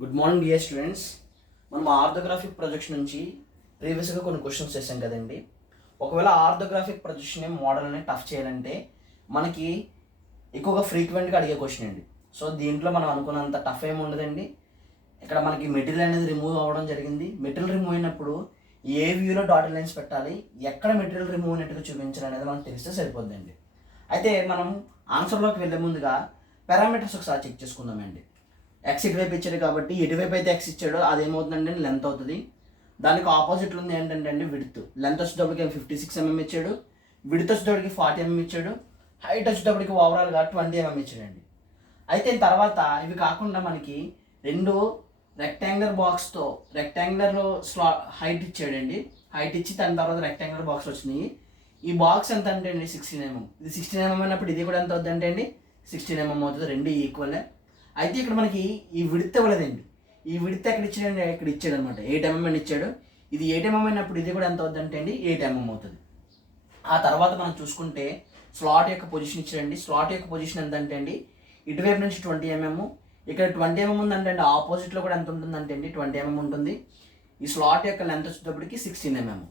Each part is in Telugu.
Good morning dear students. మనం ఆర్థోగ్రాఫిక్ ప్రొజెక్షన్ నుంచి ప్రీవియస్గా కొన్ని క్వశ్చన్స్ చేసాం కదండి. ఒకవేళ ఆర్థోగ్రాఫిక్ ప్రొజెక్షన్ మోడల్ని టఫ్ చేయాలంటే మనకి ఎక్కువగా ఫ్రీక్వెంట్గా అడిగే క్వశ్చన్ అండి. సో దీంట్లో మనం అనుకున్నంత టఫ్ ఏమి ఉండదండి. ఇక్కడ మనకి మెటీరియల్ అనేది రిమూవ్ అవ్వడం జరిగింది. మెటీరియల్ రిమూవ్ అయినప్పుడు ఏ వ్యూలో డాటెడ్ లైన్స్ పెట్టాలి, ఎక్కడ మెటీరియల్ రిమూవ్ అయినట్టుగా చూపించాలి అనేది మనకు తెలిస్తే సరిపోద్దండి. అయితే మనం ఆన్సర్లోకి వెళ్ళే ముందుగా పారామీటర్స్ ఒకసారి చెక్ చేసుకుందామండి. ఎక్స్ ఇటువైపు ఇచ్చాడు కాబట్టి ఎటువైపు అయితే ఎక్స్ ఇచ్చాడో అదేమవుతుందంటే లెంత్ అవుతుంది. దానికి ఆపోజిట్లో ఉంది ఏంటంటే అండి విడ్త్. లెంత్ వచ్చేటప్పటికి 56 mm ఇచ్చాడు, విడ్త్ వచ్చేటప్పటికి 40 mm ఇచ్చాడు, హైట్ వచ్చేటప్పటికి ఓవరాల్గా 20 mm ఇచ్చాడండి. అయితే తర్వాత ఇవి కాకుండా మనకి రెండు రెక్టాంగులర్ బాక్స్తో రెక్టాంగులర్ హైట్ ఇచ్చాడండి. హైట్ ఇచ్చి దాని తర్వాత రెక్టాంగులర్ బాక్స్ వచ్చినాయి. ఈ బాక్స్ ఎంత అంటే అండి 16 mm. ఇది 16 mm అయినప్పుడు ఇది కూడా ఎంత అవుతుంది అంటే అండి 16 mm అవుతుంది. రెండు ఈక్వల్. అయితే ఇక్కడ మనకి ఈ విడ్త్ ఇవ్వలేదండి. ఈ విడ్త్ ఎక్కడ ఇచ్చాడండి, ఇక్కడ ఇచ్చాడు అనమాట. 8 mm అని ఇచ్చాడు. ఇది 8 mm అయినప్పుడు ఇది కూడా ఎంత అవుతుంది అంటే అండి 8 mm అవుతుంది. ఆ తర్వాత మనం చూసుకుంటే స్లాట్ యొక్క పొజిషన్ ఇచ్చాడండి. స్లాట్ యొక్క పొజిషన్ ఎంత అంటే అండి ఇటువైపు నుంచి 20 mm, ఇక్కడ 20 mm ఉందంటే అండి ఆపోజిట్లో కూడా ఎంత ఉంటుందంటే అండి 20 mm ఉంటుంది. ఈ స్లాట్ యొక్క లెంత్ వచ్చేటప్పటికి 16 mm.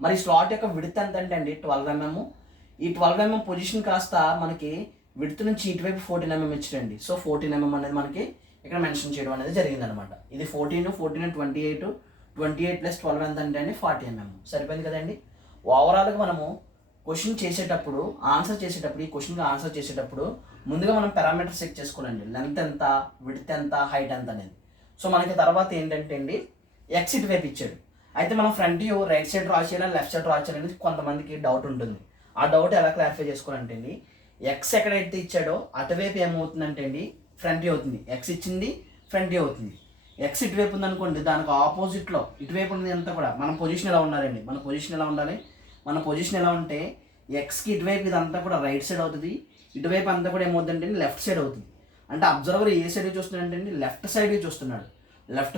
మరి స్లాట్ యొక్క విడ్త్ ఎంత అంటే అండి 12 mm. ఈ 12 mm పొజిషన్ కాస్త మనకి విడ్త్ నుంచి ఇటువైపు 14 mm ఇచ్చాడండి. సో 14 mm అనేది మనకి ఇక్కడ మెన్షన్ చేయడం అనేది జరిగింది అనమాట. ఇది 14 28 28 ప్లస్ 12 ఎంత అంటే అండి 40 mm. సరిపోయింది కదండి. ఓవరాల్గా మనము క్వశ్చన్ చేసేటప్పుడు ఈ క్వశ్చన్కి ఆన్సర్ చేసేటప్పుడు ముందుగా మనం పారామీటర్స్ చెక్ చేసుకోవాలండి. లెంత్ ఎంత, విడ్త్ ఎంత, హైట్ ఎంత అనేది. సో మనకి తర్వాత ఏంటంటే అండి ఎక్స్ ఇటువైపు ఇచ్చాడు. అయితే మనం front view right side draw చేయాలా, లెఫ్ట్ సైడ్ డ్రా చేయాలని కొంతమందికి డౌట్ ఉంటుంది. ఆ డౌట్ ఎలా క్లారిఫై చేసుకోవాలంటే అండి ఎక్స్ ఎక్కడైతే ఇచ్చాడో అటువైపు ఏమవుతుందంటే అండి ఫ్రంట్ వ్యూ అవుతుంది. ఎక్స్ ఇచ్చింది ఫ్రంట్ వ్యూ అవుతుంది. ఎక్స్ ఇటువైపు ఉందనుకోండి, దానికి ఆపోజిట్లో ఇటువైపు ఉంది అంతా కూడా మన పొజిషన్ ఎలా ఉండాలండి. మన పొజిషన్ ఎలా ఉంటే ఎక్స్కి ఇటువైపు ఇదంతా కూడా రైట్ సైడ్ అవుతుంది, ఇటువైపు అంతా కూడా ఏమవుతుందంటే లెఫ్ట్ సైడ్ అవుతుంది. అంటే అబ్జర్వర్ ఏ సైడ్ చూస్తున్నాడు అంటే లెఫ్ట్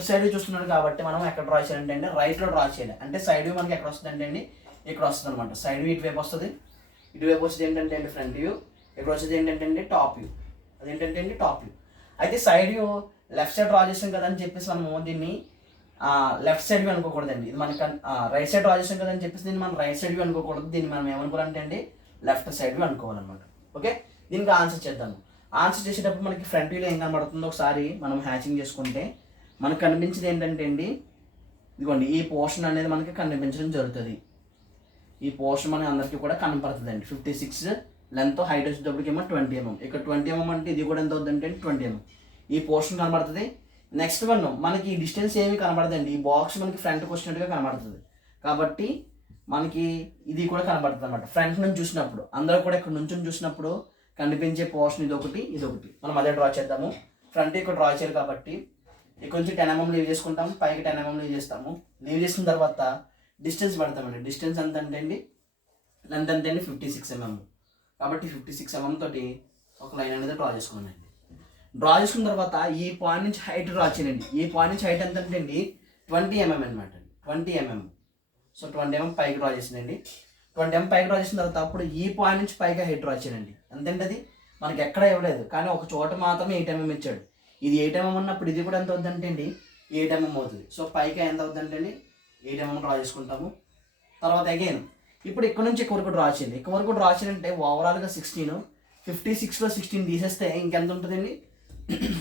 సైడ్ చూస్తున్నాడు కాబట్టి మనం ఎక్కడ డ్రా చేయాలంటే అండి రైట్లో డ్రా చేయాలి. అంటే సైడ్ వ్యూ మనకి ఎక్కడ వస్తుందంటే అండి ఇక్కడ వస్తుంది అనమాట. సైడ్ వ్యూ ఇటువైపు వస్తుంది, ఇటువైపు వచ్చేది ఏంటంటే అండి ఫ్రంట్ వ్యూ, ఇక్కడ వచ్చేది ఏంటంటే అండి టాప్ వ్యూ. అదేంటంటే అండి టాప్ వ్యూ. అయితే side view left side draw చేసాం కదా అని చెప్పేసి మనము దీన్ని లెఫ్ట్ సైడ్ వ్యూ అనుకోకూడదండి. ఇది మనకి రైట్ సైడ్ డ్రా చేసాం కదా అని చెప్పేసి దీన్ని మనం రైట్ సైడ్ వ్యూ అనుకోకూడదు. దీన్ని మనం ఏమనుకోవాలంటే అండి లెఫ్ట్ సైడ్ వ్యూ అనుకోవాలన్నమాట. ఓకే, దీనికి ఆన్సర్ చేద్దాము. ఆన్సర్ చేసేటప్పుడు మనకి ఫ్రంట్ వ్యూలో ఏం కనబడుతుందో ఒకసారి మనం హ్యాచింగ్ చేసుకుంటే మనకు కనిపించేది ఏంటంటే అండి ఇదిగోండి ఈ పోర్షన్ అనేది మనకి కనిపించడం జరుగుతుంది. ఈ పోర్షన్ మనకి అందరికీ కూడా కనపడుతుంది అండి. 56 లెంత్, హైట్ వచ్చేటప్పటికేమో 20 mm. ఇక్కడ 20 mm అంటే ఇది కూడా ఎంత అవుతుందంటే 20 mm. ఈ పోర్షన్ కనబడుతుంది. నెక్స్ట్ వన్ మనకి ఈ డిస్టెన్స్ ఏమి కనబడదండి. ఈ బాక్స్ మనకి ఫ్రంట్కి వచ్చినట్టుగా కనబడుతుంది కాబట్టి మనకి ఇది కూడా కనబడుతుంది అనమాట. ఫ్రంట్ నుంచి చూసినప్పుడు అందరూ కూడా ఇక్కడ నుంచి చూసినప్పుడు కనిపించే పోర్షన్ ఇదొకటి. మనం అదే డ్రా చేద్దాము. ఫ్రంట్ ఇక్కడ డ్రా చేయాలి కాబట్టి ఇక్కడ నుంచి 10 mm లీవ్ చేసుకుంటాము, పైకి 10 mm లీవ్ చేస్తాము. లీవ్ చేసిన తర్వాత డిస్టెన్స్ పడతామండి. డిస్టెన్స్ ఎంత అంటే అండి లెంత్ ఎంత అండి 56 mm. కాబట్టి 56 mm తోటి ఒక లైన్ అనేది డ్రా చేసుకోండి. డ్రా చేసుకున్న తర్వాత ఈ పాయింట్ నుంచి హైట్ డ్రా చేయండి. ఈ పాయింట్ నుంచి హైట్ ఎంత అంటే అండి 20 mm అనమాట. 20 mm. సో 20 mm పైకి డ్రా చేసిందండి. 20 mm పైకి డ్రా చేసిన తర్వాత అప్పుడు ఈ పాయింట్ నుంచి పైకి హైట్ డ్రా చేయండి. ఎంతంటే అది మనకి ఎక్కడ ఇవ్వలేదు కానీ ఒక చోట మాత్రమే 8 mm ఇచ్చాడు. ఇది 8 mm ఉన్నప్పుడు ఇది కూడా ఎంత అవుతుందంటే అండి 8 mm అవుతుంది. సో పైకి ఎంత అవుతుందంటే అండి 8 mm డ్రా చేసుకుంటాము. తర్వాత అగైన్ ఇప్పుడు ఇక్కడ నుంచి ఎక్కువ వరకు డ్రా చేయాలి. ఎక్కువ వరకు డ్రా చేయాలంటే ఓవరాల్గా 16, 56లో 16 తీసేస్తే ఇంకెంత ఉంటుందండి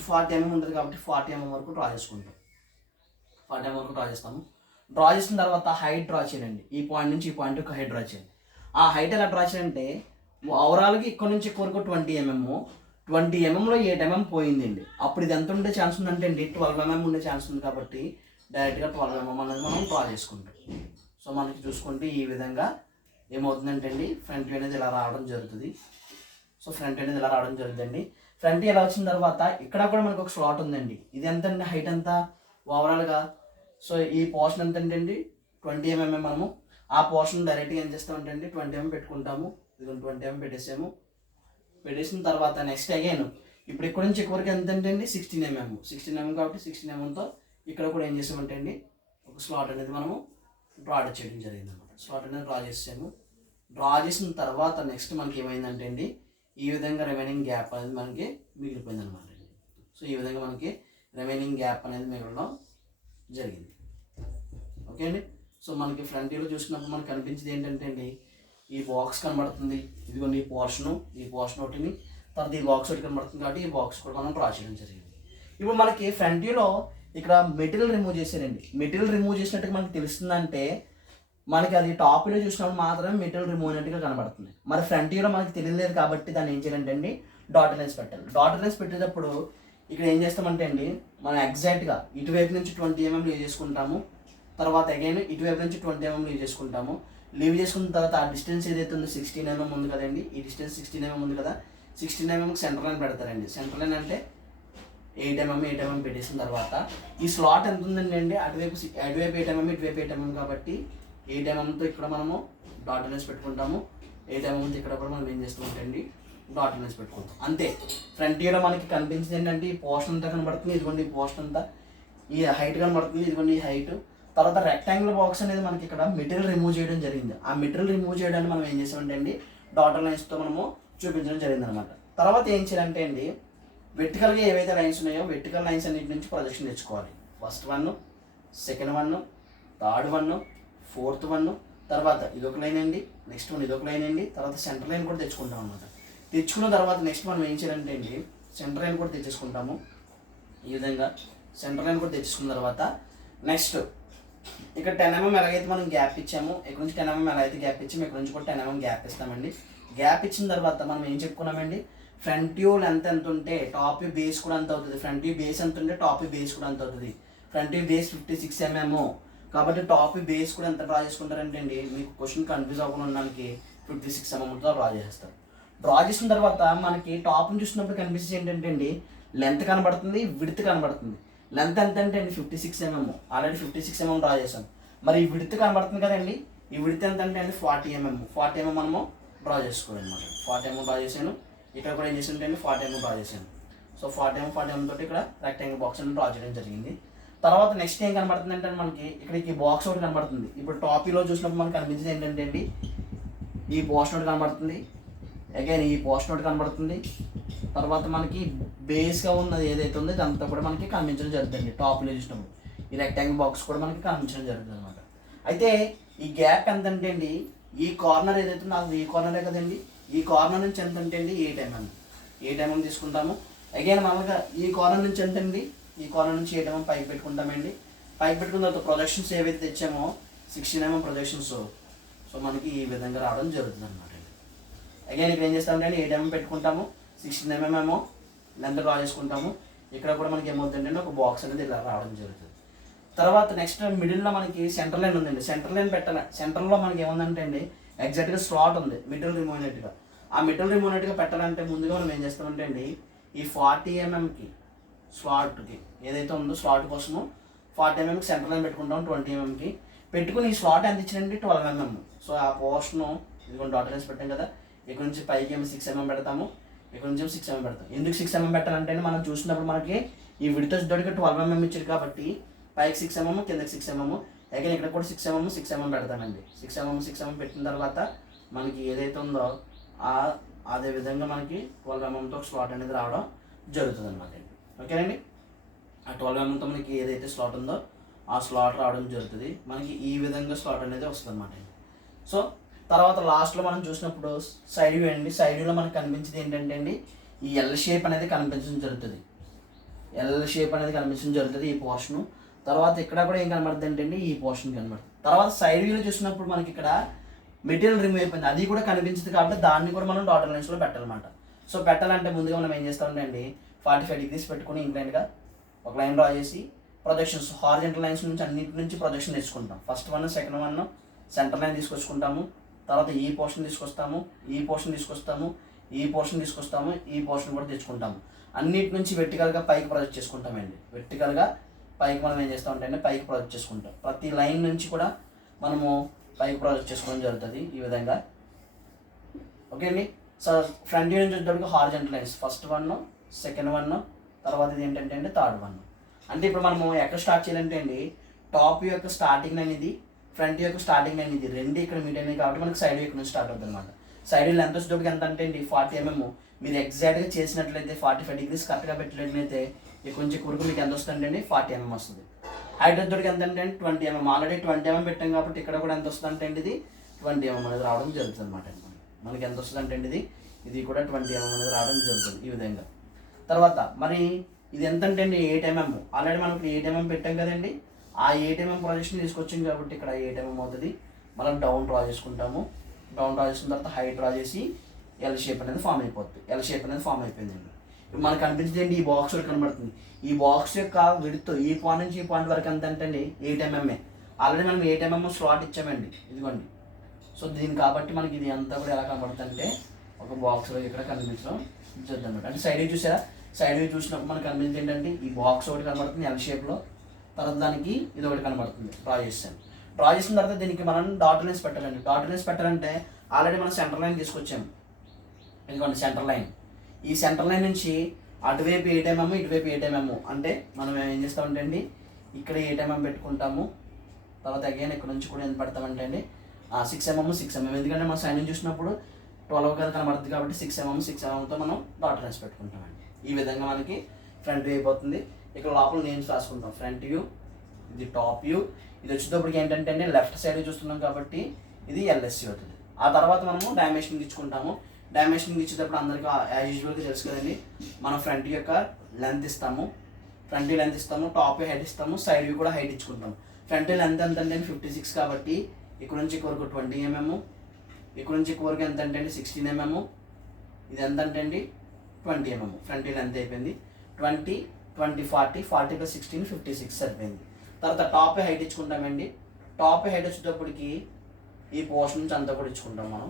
40 mm ఉంటుంది. కాబట్టి 40 mm వరకు డ్రా చేసుకుంటాం. 40 mm వరకు డ్రా చేస్తాము. డ్రా చేసిన తర్వాత హైట్ డ్రా చేయండి. ఈ పాయింట్ నుంచి ఈ పాయింట్ హైట్ డ్రా చేయండి. ఆ హైట్ ఎలా డ్రా చేయాలంటే ఓవరాల్గా ఇక్కడ నుంచి ఎక్కువ వరకు 20 mm. 20 mmలో 8 mm పోయిందండి. అప్పుడు ఇది ఎంత ఉండే ఛాన్స్ ఉందంటే అండి 12 mm ఉండే ఛాన్స్ ఉంది. కాబట్టి డైరెక్ట్గా 12 mm అనేది మనం డ్రా చేసుకుంటాం. సో మనకి చూసుకుంటే ఈ విధంగా ఏమవుతుందంటే అండి ఫ్రంట్ వ్యూ అనేది ఇలా రావడం జరుగుతుంది. ఫ్రంట్ ఇలా వచ్చిన తర్వాత ఇక్కడ కూడా మనకు ఒక స్లాట్ ఉందండి. ఇది ఎంత అండి హైట్ ఎంత ఓవరాల్గా. సో ఈ పోర్షన్ ఎంత అండి 20 mm. మనము ఆ పోర్షన్ డైరెక్ట్గా ఏం చేస్తామంటే అండి 20 mm పెట్టుకుంటాము. ఇది 20 mm పెట్టేసిన తర్వాత నెక్స్ట్ అగైన్ ఇప్పుడు ఇక్కడ నుంచి ఎక్కువ వరకు ఎంత అంటే అండి 16 mm కాబట్టి 16 mmతో ఇక్కడ కూడా ఏం చేసామంటే అండి ఒక స్లాట్ అనేది మనము డ్రా చేయడం జరిగింది అనమాట. స్లాట్ అనేది డ్రా చేసాము. డ్రా చేసిన తర్వాత నెక్స్ట్ మనకి ఏమైందంటే అండి ఈ విధంగా రిమైనింగ్ గ్యాప్ అనేది మనకి మిగిలిపోయింది అనమాట. సో ఈ విధంగా మనకి రిమైనింగ్ గ్యాప్ అనేది మిగలడం జరిగింది. ఓకే అండి. సో మనకి ఫ్రంట్ వ్యూలో చూసినప్పుడు మనకు కనిపించేది ఏంటంటే అండి, ఈ బాక్స్ కనబడుతుంది, ఇదిగోండి ఈ పోర్షన్ ఒకటిని, తర్వాత ఈ బాక్స్ ఒకటి కనబడుతుంది కాబట్టి ఈ బాక్స్ కూడా మనం డ్రా చేయడం జరిగింది. ఇప్పుడు మనకి ఫ్రంట్ వ్యూలో ఇక్కడ మెటీరియల్ రిమూవ్ చేశారండి. మెటీరియల్ రిమూవ్ చేసినట్టుగా మనకి తెలుస్తుందంటే మనకి అది టాప్ వ్యూలో చూసినప్పుడు మాత్రమే మెటీరియల్ రిమూవ్ అయినట్టుగా కనబడుతుంది. మరి ఫ్రంట్ వ్యూలో మనకి తెలియలేదు కాబట్టి దాన్ని ఏం చేయాలంటే అండి, డాట్ లైన్స్ పెట్టాలి. డాట్ లైన్స్ పెట్టేటప్పుడు ఇక్కడ ఏం చేస్తామంటే అండి, మనం ఎగ్జాక్ట్గా ఇటువైపు నుంచి 20 mm లీవ్ చేసుకుంటాము, తర్వాత అగైన్ ఇటువైపు నుంచి 20 mm లీవ్ చేసుకుంటాము. లీవ్ చేసుకున్న తర్వాత ఆ డిస్టెన్స్ ఏదైతే ఉందో 16 mm ఉంది కదండి, ఈ డిస్టెన్స్ 16 mm ఉంది కదా, 16 mm సెంటర్ లైన్ పెడతారండి. సెంటర్ లైన్ అంటే 8 mm పెట్టేసిన తర్వాత ఈ స్లాట్ ఎంత ఉందండి అండి, అటువైపు 8 mm ఇటువైపు 8 mm కాబట్టి 8 mmతో ఇక్కడ మనము డాట్ లైన్స్ పెట్టుకుంటాము. 8 mmతో ఇక్కడ కూడా మనం ఏం చేస్తూ ఉంటాయండి, డాట్ లైన్స్ పెట్టుకుంటాం. అంతే. ఫ్రంట్ వ్యూలో మనకి కనిపించింది ఏంటంటే ఈ పోర్షన్ అంతా కనబడుతుంది, ఇదిగోండి ఈ పోర్షన్ అంతా, ఈ హైట్ కనబడుతుంది, ఇదిగోండి ఈ హైట్. తర్వాత రెక్టాంగిల్ బాక్స్ అనేది మనకి ఇక్కడ మెటీరియల్ రిమూవ్ చేయడం జరిగింది. ఆ మెటీరియల్ రిమూవ్ చేయడానికి మనం ఏం చేసామంటే అండి, డాటర్ లైన్స్తో మనము చూపించడం జరిగింది అనమాట. తర్వాత ఏం చేయాలంటే అండి, వెర్టికల్గా ఏవైతే లైన్స్ ఉన్నాయో వెర్టికల్ లైన్స్ అన్నింటి నుంచి ప్రొజెక్షన్ తెచ్చుకోవాలి. ఫస్ట్ 1, సెకండ్ 1, థర్డ్ 1, ఫోర్త్ 1, తర్వాత ఇదొక లైన్ అండి, నెక్స్ట్ వన్ ఇదొక లైన్ అండి, తర్వాత సెంటర్ లైన్ కూడా తెచ్చుకుంటాం అనమాట. తెచ్చుకున్న తర్వాత నెక్స్ట్ మనం ఏం చేయాలంటే అండి, సెంటర్ లైన్ కూడా తెచ్చేసుకుంటాము. ఈ విధంగా సెంటర్ లైన్ కూడా తెచ్చుకున్న తర్వాత నెక్స్ట్ ఇక్కడ 10 mm ఎలాగైతే మనం గ్యాప్ ఇచ్చామో, ఇక్కడ నుంచి 10 mm ఎలా అయితే గ్యాప్ ఇచ్చామో ఇక్కడ నుంచి కూడా 10 mm గ్యాప్ ఇస్తామండి. గ్యాప్ ఇచ్చిన తర్వాత మనం ఏం చెప్పుకున్నామండి, ఫ్రంట్ వ్యూ లెంత్ ఎంత ఉంటే టాప్ వ్యూ బేస్ కూడా అంత అవుతుంది. ఫ్రంట్ వ్యూ బేస్ ఎంత ఉంటే టాప్ వ్యూ బేస్ కూడా అంత అవుతుంది. ఫ్రంట్ వ్యూ బేస్ 56 mm కాబట్టి టాప్ వ్యూ బేస్ కూడా ఎంత డ్రా చేసుకుంటారంటే అండి, మీకు క్వశ్చన్ కన్ఫ్యూజ్ అవ్వకుండా ఉండడానికి 56 mmతో డ్రా చేస్తారు. డ్రా చేసిన తర్వాత మనకి టాప్ని చూసినప్పుడు కనిపించేది ఏంటంటే అండి, లెంత్ కనబడుతుంది, విడ్త్ కనబడుతుంది. లెంత్ ఎంత అంటే అండి 56 mm, ఆల్రెడీ 56 mm డ్రా చేసాం. మరి ఈ విడ్త్ కనబడుతుంది కదండి, ఈ విడ్త్ ఎంత అంటే అండి 40 mm. 40 mm మనము డ్రా చేసుకోవాలి అనమాట. 40 mm డ్రా చేశాను, ఇక్కడ కూడా ఏం చేసింటే అండి 40 mm డ్రా చేశాను. సో 40 mm తోటి ఇక్కడ రెక్టాంగిల్ బాక్స్ అని డ్రా చేయడం జరిగింది. తర్వాత నెక్స్ట్ ఏం కనబడుతుంది అంటే మనకి ఇక్కడ ఈ బాక్స్ ఒకటి కనబడుతుంది. ఇప్పుడు టాపీలో చూసినప్పుడు మనకు కనిపించేది ఏంటంటే అండి, ఈ పోర్షన్ ఒకటి కనబడుతుంది, అగైన్ ఈ పోర్షన్ ఒకటి కనబడుతుంది, తర్వాత మనకి బేస్గా ఉన్నది ఏదైతే ఉందో ఇదంతా కూడా మనకి కనిపించడం జరుగుతుంది. టాప్లో చూసినప్పుడు ఈ రెక్టాంగిల్ బాక్స్ కూడా మనకి కనిపించడం జరుగుతుంది అనమాట. అయితే ఈ గ్యాప్ ఎంత అంటే అండి, ఈ కార్నర్ ఏదైతే ఉందో అది ఈ కార్నరే కదండి, ఈ కార్నర్ నుంచి ఎంత అంటే అండి 8 mm. 8 mm తీసుకుంటాము. అగైన్ మామూలుగా ఈ కార్నర్ నుంచి ఎంత అండి, ఈ కార్నర్ నుంచి 8 mm పైకి పెట్టుకుంటామండి. పైకి పెట్టుకున్న తర్వాత ప్రొజెక్షన్స్ ఏవైతే తెచ్చామో 16 mm ప్రొజెక్షన్స్, సో మనకి ఈ విధంగా రావడం జరుగుతుంది అనమాట. అగైన్ ఇక్కడ ఏం చేస్తామంటే 8 mm పెట్టుకుంటాము, 16 mm ఏమో లెంత్ డ్రా చేసుకుంటాము. ఇక్కడ కూడా మనకి ఏమవుతుందంటే ఒక బాక్స్ అనేది ఇలా రావడం జరుగుతుంది. తర్వాత నెక్స్ట్ మిడిల్లో మనకి సెంటర్ లైన్ ఉందండి. సెంటర్ లైన్ పెట్టాలి. సెంటర్లో మనకి ఏముందంటే అండి ఎగ్జాక్ట్గా స్లాట్ ఉంది, మెటీరియల్ రిమూవ్ అయినట్టుగా. ఆ మెటీరియల్ రిమూవ్ అయినట్టుగా పెట్టాలంటే ముందుగా మనం ఏం చేస్తామంటే అండి, ఈ 40 mmకి స్లాట్కి ఏదైతే ఉందో స్లాట్ కోసము 40 mmకి సెంటర్ లైన్ పెట్టుకుంటాము. 20 mmకి పెట్టుకుని ఈ స్లాట్ ఎంత ఇచ్చిందంటే 12 mm. సో ఆ పోర్షను ఇదిగోండి డాట్ లైన్స్ పెట్టాం కదా, ఇక్కడ నుంచి పైకి ఏమో 6 mm పెడతాము, ఇక్కడ నుంచి 6 mm పెడతాం. ఎందుకు 6 mm పెట్టాలంటే మనం చూసినప్పుడు మనకి ఈ విడత దొరికి 12 mm ఇచ్చారు కాబట్టి పైకి 6 mm, కిందకి 6 mm, అగైన్ ఇక్కడ కూడా 6 mm 6 mm పెడతామండి. 6 mm పెట్టిన తర్వాత మనకి ఏదైతే ఉందో అదే విధంగా మనకి 12 mmతో స్లాట్ అనేది రావడం జరుగుతుంది అనమాట. ఓకేనండి. ఆ 12 mmతో మనకి ఏదైతే స్లాట్ ఉందో ఆ స్లాట్ రావడం జరుగుతుంది. మనకి ఈ విధంగా స్లాట్ అనేది వస్తుంది అనమాట. సో తర్వాత లాస్ట్లో మనం చూసినప్పుడు సైడ్ వ్యూ అండి. సైడ్ వ్యూలో మనకు కనిపించేది ఏంటంటే అండి, ఈ ఎల్ షేప్ అనేది కనిపించడం జరుగుతుంది. ఈ పోర్షను. తర్వాత ఇక్కడ కూడా ఏం కనబడుతుంది అంటే అండి, ఈ పోర్షన్ కనబడుతుంది. తర్వాత సైడ్ వ్యూలో చూసినప్పుడు మనకి ఇక్కడ మెటీరియల్ రిమూవ్ అయిపోయింది, అది కూడా కనిపించింది కాబట్టి దాన్ని కూడా మనం డాటర్ లైన్స్లో పెట్టాలన్నమాట. సో పెట్టాలంటే ముందుగా మనం ఏం చేస్తామంటే అండి 45 degrees పెట్టుకుని ఇంక్లైన్గా ఒక లైన్ డ్రా చేసి ప్రొజెక్షన్స్ హారిజంటల్ లైన్స్ నుంచి అన్నింటి నుంచి ప్రొజెక్షన్ తెచ్చుకుంటాం. ఫస్ట్ 1, సెకండ్ 1 సెంటర్ లైన్ తీసుకొచ్చుకుంటాము. తర్వాత ఈ పోర్షన్ తీసుకొస్తాము, ఈ పోర్షన్ కూడా తెచ్చుకుంటాము. అన్నిటి నుంచి వెర్టికల్గా పైకి ప్రొజెక్ట్ చేసుకుంటామండి. వెర్టికల్గా పైకి మనం ఏం చేస్తామంటే పైకి ప్రొజెక్ట్ చేసుకుంటాం. ప్రతి లైన్ నుంచి కూడా మనము పైకి ప్రొజెక్ట్ చేసుకోవడం జరుగుతుంది ఈ విధంగా. ఓకే అండి. సో ఫ్రంట్ వ్యూ నుంచి వచ్చేటప్పుడు హారిజంటల్ లైన్స్ ఫస్ట్ 1, సెకండ్ 1, తర్వాత ఇది ఏంటంటే అండి థర్డ్ 1. అంటే ఇప్పుడు మనము ఎక్కడ స్టార్ట్ చేయాలంటే అండి, టాప్ వ్యూ యొక్క స్టార్టింగ్ లైన్ ఇది, ఫ్రంట్ వ్యూ యొక్క స్టార్టింగ్ లైన్ ఇది, రెండు ఇక్కడ మీట్ అయినాయి కాబట్టి మనకి సైడ్ వ్యూ నుంచి స్టార్ట్ అవుతుంది అనమాట. సైడ్ వ్యూ లెంత్ వచ్చేటప్పుడు ఎంత అంటే అండి 40 mm. మీరు ఎగ్జాక్ట్గా చేసినట్లయితే 45 degrees కరెక్ట్గా పెట్టినట్లయితే ఇక్కడ నుంచి ఇక్కడ వరకు మీకు ఎంత వస్తుంది అండి 40 mm వస్తుంది. హైట్ వచ్చేటికి ఎంత అంటే 20 mm. ఆల్రెడీ 20 mm పెట్టాం కాబట్టి ఇక్కడ కూడా ఎంత వస్తుంది అంటే ఇది 20 mm అనేది రావడం జరుగుతుంది అనమాట. మనకి ఎంత వస్తుంది అంటే ఇది కూడా 20 mm అనేది రావడం జరుగుతుంది ఈ విధంగా. తర్వాత మరి ఇది ఎంత అంటే 8 mm. ఆల్రెడీ మనం ఇక్కడ 8 mm పెట్టాం కదండి. ఆ 8 mm ప్రొజెక్షన్ తీసుకొచ్చింది కాబట్టి ఇక్కడ 8 mm అవుతుంది. మనం డౌన్ డ్రా చేసుకుంటాము. డౌన్ డ్రా చేసుకున్న తర్వాత హైట్ డ్రా చేసి ఎల్ షేప్ అనేది ఫామ్ అయిపోతుంది. ఎల్ షేప్ అనేది ఫామ్ అయిపోయిందండి. ఇప్పుడు మనకు కనిపించేది ఈ బాక్స్ వరకు కనబడుతుంది. ఈ బాక్స్ యొక్క విడ్త్ ఈ పాయింట్ నుంచి ఈ పాయింట్ వరకు ఎంత అంటే 8 mm. ఆల్రెడీ మనం 8 mm స్లాట్ ఇచ్చామండి, ఇదిగోండి. సో దీని కాబట్టి మనకి ఇది అంతా కూడా ఎలా కనబడుతుంది అంటే ఒక బాక్స్లో ఇక్కడ కనిపించడం జరుగుతుంది అనమాట. అంటే సైడ్ వ్యూ చూసారా, సైడ్ వ్యూ చూసినప్పుడు మనకు కనిపించేది ఏంటంటే ఈ బాక్స్ ఒకటి కనబడుతుంది ఎల్ షేప్లో, తర్వాత దానికి ఇది ఒకటి కనబడుతుంది. డ్రా చేసాను. డ్రా చేసిన తర్వాత దీనికి మనం డాట్ లైన్స్ పెట్టాలండి. డాట్ లైన్స్ పెట్టాలంటే ఆల్రెడీ మనం సెంటర్ లైన్ తీసుకొచ్చాము, ఎందుకంటే సెంటర్ లైన్. ఈ సెంటర్ లైన్ నుంచి అటువైపు 8 mm, ఇటువైపు 8 mm. అంటే మనం ఏం చేస్తామంటే అండి ఇక్కడ 8 mm పెట్టుకుంటాము. తర్వాత అగైన్ ఇక్కడ నుంచి కూడా ఎంత పెడతామంటే అండి 6 mm, 6 mm. ఎందుకంటే మనం సైన్ చూసినప్పుడు 12 కదా కనబడుతుంది కాబట్టి 6 mm, 6 mmతో మనం డాట్ లైన్స్ పెట్టుకుంటామండి. ఈ విధంగా మనకి ఫ్రంట్ వ్యూ అయిపోతుంది. ఇక్కడ లోపల నేమ్స్ రాసుకుంటాం. ఫ్రంట్ వ్యూ, ఇది టాప్ వ్యూ. ఇది వచ్చేటప్పటికి ఏంటంటే అండి లెఫ్ట్ సైడ్ చూస్తున్నాం కాబట్టి ఇది ఎల్ఎస్సి అవుతుంది. ఆ తర్వాత మనము డైమెన్షనింగ్ ఇచ్చుకుంటాము. డైమెన్షనింగ్ ఇచ్చేటప్పుడు అందరికీ యాజ్ యూజువల్గా తెలుసు కదండి, మనం ఫ్రంట్ యొక్క లెంత్ ఇస్తాము, ఫ్రంట్ వ్యూ లెంత్ ఇస్తాము, టాప్ వ్యూ హైట్ ఇస్తాము, సైడ్ వ్యూ కూడా హైట్ ఇచ్చుకుంటాము. ఫ్రంట్ వ్యూ లెంత్ ఎంత అంటే 56 కాబట్టి ఇక్కడ నుంచి ఇక్కడ వరకు 20 mm, ఇక్కడ నుంచి ఇక్కడ వరకు ఎంత అంటే 16 mm, ఇది ఎంత అంటే అండి 20 mm. ఫ్రంట్ వ్యూ లెంత్ అయిపోయింది. 20, 20, 40, 40 + 16, 56 సరిపోయింది. తర్వాత టాప్ హైట్ ఇచ్చుకుంటామండి. టాప్ హైట్ వచ్చేటప్పటికి ఈ పోర్షన్ నుంచి అంతా కూడా ఇచ్చుకుంటాం మనం.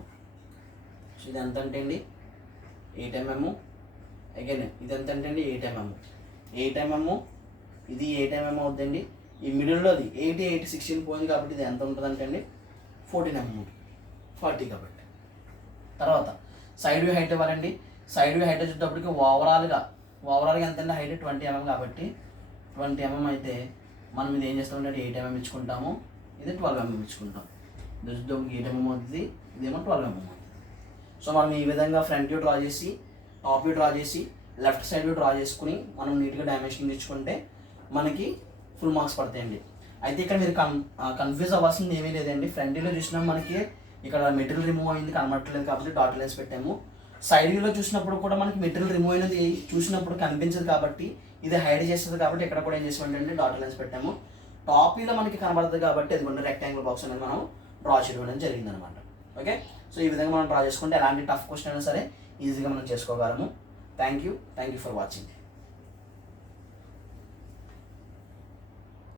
సో ఇది ఎంత అంటే అండి 8 mm. అగైన్ ఇది ఎంత అంటే అండి 8 mm. 8 mm, ఇది 8 mm అవుతుందండి. ఈ మిడిల్లోది 8, 8, 16 పోయింది కాబట్టి ఇది ఎంత ఉంటుంది అంటే అండి 14 mm ఉంటుంది, 40 కాబట్టి. తర్వాత సైడ్ వ్యూ హైట్ ఇవ్వాలండి. సైడ్ వ్యూ హైట్ వచ్చేటప్పటికి ఓవరాల్గా ఎంత అంటే హైట్ 20 mm కాబట్టి 20 mm అయితే మనం ఇది ఏం చేస్తామంటే 8 mm ఇచ్చుకుంటాము, ఇది 12 mm ఇచ్చుకుంటాం. ఇది వచ్చేటప్పటికి 8 mm అవుతుంది, ఇదేమో 12 mm అవుతుంది. సో మనం ఈ విధంగా ఫ్రంట్ వ్యూ డ్రా చేసి, టాప్ వ్యూ డ్రా చేసి, లెఫ్ట్ సైడ్ వ్యూ డ్రా చేసుకుని మనం నీట్గా డైమెన్షన్ ఇచ్చుకుంటే మనకి ఫుల్ మార్క్స్ పడతాయండి. అయితే ఇక్కడ మీరు కన్ఫ్యూజ్ అవ్వాల్సింది ఏమీ లేదండి. ఫ్రంట్ వ్యూలో చూసినా మనకి ఇక్కడ మెటీరియల్ రిమూవ్ అయింది కనబడట్లేదు కాబట్టి డాట్ లైన్స్ పెట్టాము. సైడ్ వ్యూలో చూసినప్పుడు కూడా మనకి మెటీరియల్ రిమూవ్ అయినది చూసినప్పుడు కనిపించదు కాబట్టి ఇది హైడ్ చేస్తుంది కాబట్టి ఇక్కడ కూడా ఏం చేసామంటే డాట్ లైన్స్ పెట్టాము. టాప్ వ్యూలో మనకి కనబడుతుంది కాబట్టి అది కొన్ని రెక్టాంగిల్ బాక్స్ అనేది మనం డ్రా చేయడం జరిగింది అనమాట. ఓకే, సో ఈ విధంగా మనం డ్రా చేసుకుంటే ఎలాంటి టఫ్ క్వశ్చన్ అయినా సరే ఈజీగా మనం చేసుకోగలము. Thank you for watching.